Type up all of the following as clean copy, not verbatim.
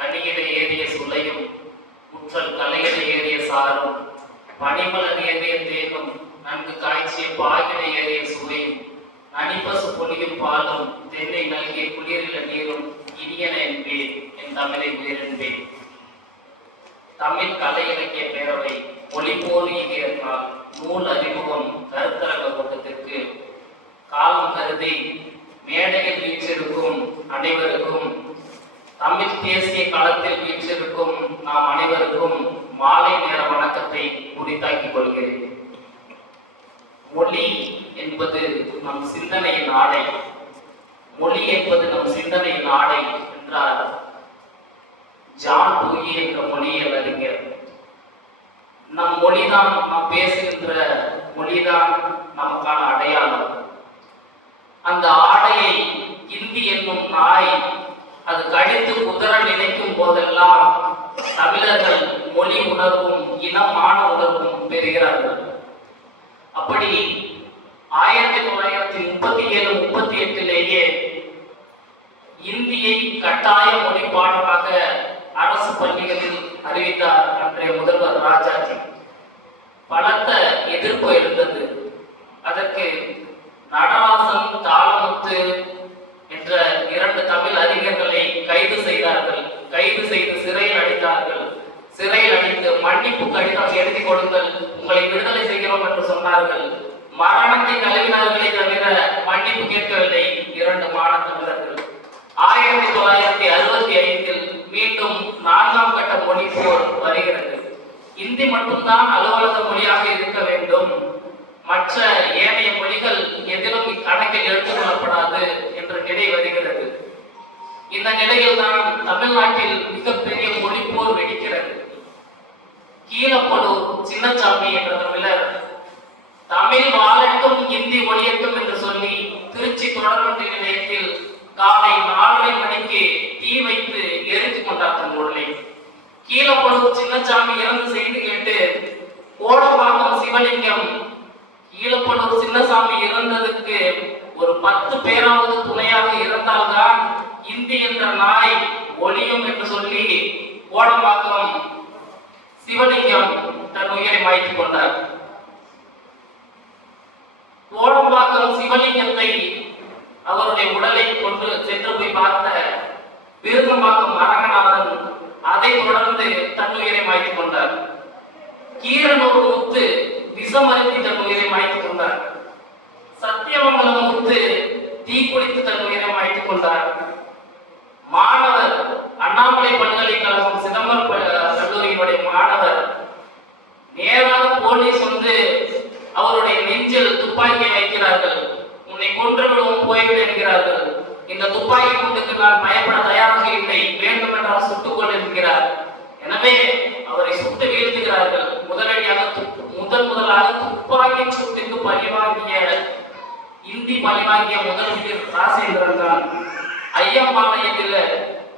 கனியில ஏறிய சுளையும் குற்றல் கலையில ஏறிய சாரும் பனிமலர் ஏறிய தேகம் நன்கு காய்ச்சிய பாகில ஏறிய சுவையும் நனிப்பசு பொழியும் பாலும் தென்னை நல்கிய குளிரில நீரும் இனியன என்பேன் என் தமிழை உயிரென்பேன். தமிழ் கலை இலக்கிய பேரவை மொழிபோரியினால் நூல் அறிமுகம் கருத்தரங்க கூட்டத்திற்கு காலம் கருதி மேடையில் வீற்றிருக்கும் அனைவருக்கும், தமிழ் தேசிய களத்தில் வீற்றிருக்கும் நாம் அனைவருக்கும் மாலை நேர வணக்கத்தை உரித்தாக்கிக் கொள்கிறேன். மொழி என்பது நம் சிந்தனையின் ஆடை. மொழி என்பது நம் சிந்தனையின் ஆடை என்றார் ஜான் டூயி என்ற மொழியியல் அறிஞர். நம் மொழிதான், நாம் பேசுகின்ற மொழிதான் நமக்கான அடையாளம். அந்த ஆடையை இந்தி என்னும் நாய் அது கழித்து குதிர நினைக்கும் போதெல்லாம் தமிழர்கள் மொழி உணர்வும் இனமான உணர்வும் பெறுகிறார்கள். அப்படி 1937-38 இந்தியை கட்டாய மொழி பாடமாக அரசு பள்ளிகளில் அறிவித்தார் அன்றைய முதல்வர் ராஜாஜி. பலத்த எதிர்ப்பு எழுந்தது. அதற்கு நடராசன், தாளமுத்து என்ற 2 தமிழ் அறிஞர்களை கைது செய்தார்கள். கைது செய்து சிறையில் அடைத்தார்கள். சிறையில் அடைந்து மன்னிப்பு கடிதம் எழுதி கொடுங்கள், உங்களை விடுதலை செய்கிறோம் என்று சொன்னார்கள். மரணத்தை தழுவினார்களே தவிர மன்னிப்பு கேட்கவில்லை 2 மாணவர்கள். 1965 மீண்டும் 4ஆம் கட்ட மொழி போர் வருகிறது. இந்தி மட்டும்தான் அலுவலக மொழியாக இருக்க வேண்டும், மற்ற ஏனைய மொழிகள் எதிலும் கணக்கில் எடுத்துக் கொள்ளப்படாது என்ற நிலை வருகிறது. இந்த நிலையில் தான் தமிழ்நாட்டில் மிகப்பெரிய மொழி போர் வெடிக்கிறது. கீழப்பலூர் சின்னசாமி என்ற தமிழர் தமிழ் வாழட்டும் இந்தி ஒழியட்டும் என்று சொல்லி திருச்சி தொடர்வண்டி நிலையத்தில் காலை 4:30 மணிக்கு தீ வைத்து எரித்துக் கொண்டார் தன் உடலை. கீழப்பலூர் சின்னசாமி இறந்து செய்து கேட்டு கோடம்பாக்கம் சிவலிங்கம் கீழப்பலூர் சின்னசாமி இறந்ததுக்கு ஒரு 10 பேராவது துணையாக இருந்தால்தான் இந்தி என்ற நாய் ஒழியும் என்று சொல்லி கோடம்பாக்கம் சிவலிங்கம் தன் உயிரை மாய்த்துக் கொண்டார். கோடம்பாக்கம் சிவலிங்கத்தை அவருடைய உடலை கொண்டு சென்று போய் பார்த்த விருகம்பாக்கம் அரங்கநாதன் அதை தொடர்ந்து தன் உயிரை மாய்த்துக் கொண்டார். கீரனூர் முத்து விஷமருந்தி தன் உயிரை மாய்த்துக் கொண்டார். சத்தியமங்கலம் முத்து தீக்குளித்து தன் உயிரை மாய்த்துக் கொண்டார். மாணவர் அண்ணாமலை பல்கலைக்கழகம் சிதம்பரம் கல்லூரியினுடைய மாணவர் நேராக போலீஸ் வந்து அவருடைய நெஞ்சில் துப்பாக்கியை வைக்கிறார்கள். உன்னை கொன்று விடுவோம், போய்விடு என்கிறார்கள். இந்த துப்பாக்கி குண்டுக்கு நான் பயப்பட தயாராக இல்லை, வேண்டும் என்றால் சுட்டுக் கொள் என்கிறார். எனவே அவரை சுட்டு வீழ்த்துகிறார்கள். முதலாக துப்பாக்கி சூட்டுக்கு பழிவாங்கிய இந்தி பழிவாங்கிய முதல் உயிர் ராசேந்திரன் தான். ஐயம்பாளையத்தில்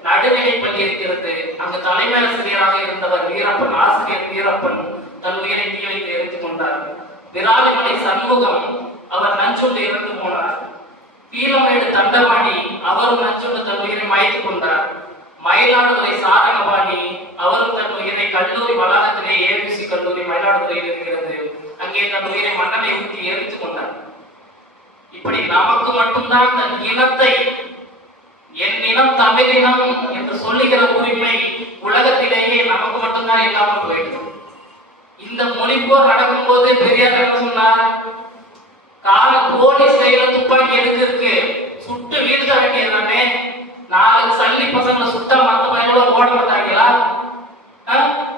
நடுநிலை பள்ளி இருக்கிறது. அங்கு தலைமை ஆசிரியராக இருந்தவர் வீரப்பன், ஆசிரியர் வீரப்பன் தன் உயிரை தீ வைத்து எரித்துக் கொண்டார். விராலிமலை சண்முகம் அவர் நஞ்சுண்டு இறந்து போனார். பீலமேடு தண்டபாணி அவரும் நஞ்சுண்டு தன் உயிரை மாய்த்துக் கொண்டார். மயிலாடுதுறை சாரங்கபாணி அவரும் தன் உயிரை கல்லூரி வளாகத்திலே ஏபிசி கல்லூரி மயிலாடுதுறையில் இருக்கிறது, அங்கே தன் உயிரை மண்ணனை ஊற்றி எரித்துக் கொண்டார். இப்படி நமக்கு மட்டும்தான் தன் இனத்தை, என் இனம் தமிழினம் என்று சொல்லுகிற உரிமை உலகத்திலேயே நமக்கு மட்டும்தான் இல்லாமல் போயிடுது. இந்த மொழிப்போர் நடக்கும் போது பெரியார் என்ன சொன்னார்? போலீஸ் கையில துப்பாக்கி இருக்கு, சுட்டு வீழ்த்த வேண்டியதானே. 4 சல்லி பசங்களை சுட்டா மத்த பையனோட ஓட மாட்டாங்களா?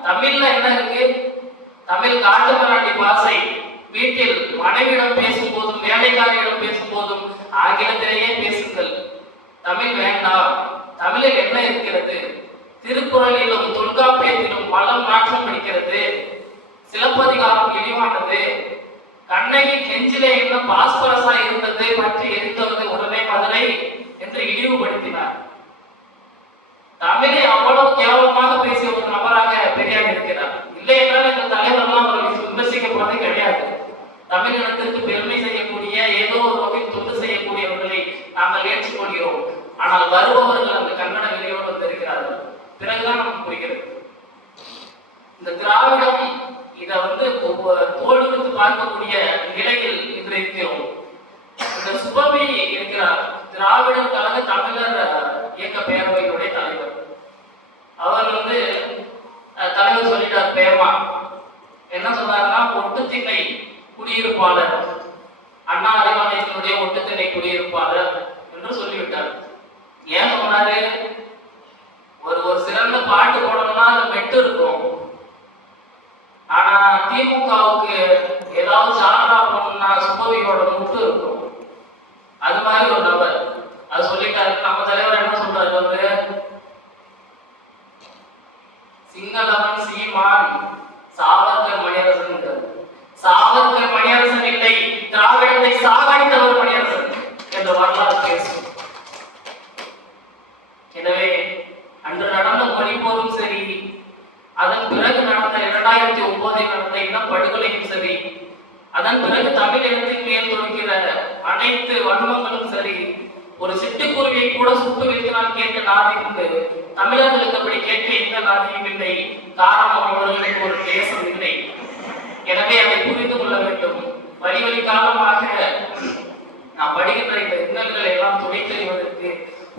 தமிழ்ல என்ன இருக்கு? தமிழ் காட்டு மராட்டி பாசை. வீட்டில் மனைவியிடம் பேசும் போதும் வேலைக்காரியிடம் பேசும் போதும் ஆங்கிலத்திலேயே பேசுங்கள், தமிழ் வேண்டாம். தமிழில் என்ன இருக்கிறது? திருக்குறளிலும் தொல்காப்பியத்திலும் பலம் மாற்றம் படிக்கிறது. சிலப்பதிகாரம் இழிவானது. கண்ணகி நெஞ்சிலே என்ன பாஸ்பரஸா இருந்தது பற்றி எரித்தது உடனே மதுரை என்று இழிவுபடுத்தினார். தமிழை அவ்வளவு கேவலமாக பேசிய ஒரு நபராக பெரியார் இருக்கிறார். இல்லை என்றால் எங்கள் தலைவரெல்லாம் அவர்கள் விமர்சிக்கப்படுவதே கிடையாது. தமிழ் இனத்திற்கு பெருமை செய்யக்கூடிய ஏதோ ஒரு வகையில் தொண்டு செய்யக்கூடியவர்களை நாங்கள் ஏற்றுக்கொள்கிறோம். ஆனால் வருபவர்கள் அந்த கன்னட திராவிடர் கழக தமிழர் இயக்க பேரவையினுடைய தலைவர். அவர் தலைவர் சொல்லிட்டார் பேமா என்ன சொன்னார்னா, ஒட்டுத்திண்ணை குடியிருப்பாளர், அண்ணா அறிவாலயத்தினுடைய ஒட்டுத்திண்ணை குடியிருப்பாளர் என்று சொல்லிவிட்டார். ஏன் சொன்னாரு? ஒரு சிறந்த பாட்டு போடணும்னா அது மெட்டு இருக்கும். ஆனா திமுகவுக்கு ஏதாவது சாதனா போடணும்னா சுபவியோட முட்டு இருக்கும். அது மாதிரி ஒரு நபர் அது சொல்லிட்டாரு. நம்ம தலைவர் என்ன சொல்றாரு? சிங்களவன் சீமான், சாவர்கர் மணியரசன். சாவர்கர் மணியரசன் இல்லை, திராவிடத்தை சாகடித்தவர் மணியரசன் என்ற வரலாறு பேசும். எனவே அன்று நடந்த மொழி போரும் சரி, அதன் பிறகு நடந்த 2009 நடந்த இனப்படுகொலையும் சரி, அதன் பிறகு தமிழ் இனத்தின் மேல் தொடுக்கிற அனைத்து வன்மங்களும் சரி, ஒரு சிட்டுக்குருவியை கூட சுட்டு வைத்தினால் கேட்க நாதி உண்டு. தமிழர்களுக்கு அப்படி கேட்க எந்த நாதியும் இல்லை. காரணம் அவர்களுக்கு ஒரு தேசம் இல்லை. எனவே அதை புரிந்து கொள்ள வேண்டும். வழி காலமாக நாம் படுகின்ற இந்த இன்னல்களை எல்லாம் துடைத்தெறிவதற்கு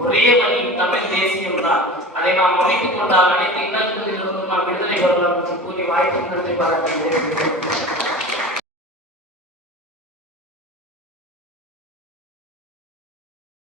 ஒரே வழி தமிழ் தேசியம் தான். அதை நாம் அமைத்துக் கொண்டால் அனைத்து இன்னல்களில் இருந்தும் நாம் விடுதலை பெறலாம் என்று கூறி வாய்ப்பு பாராட்டுகிறேன்.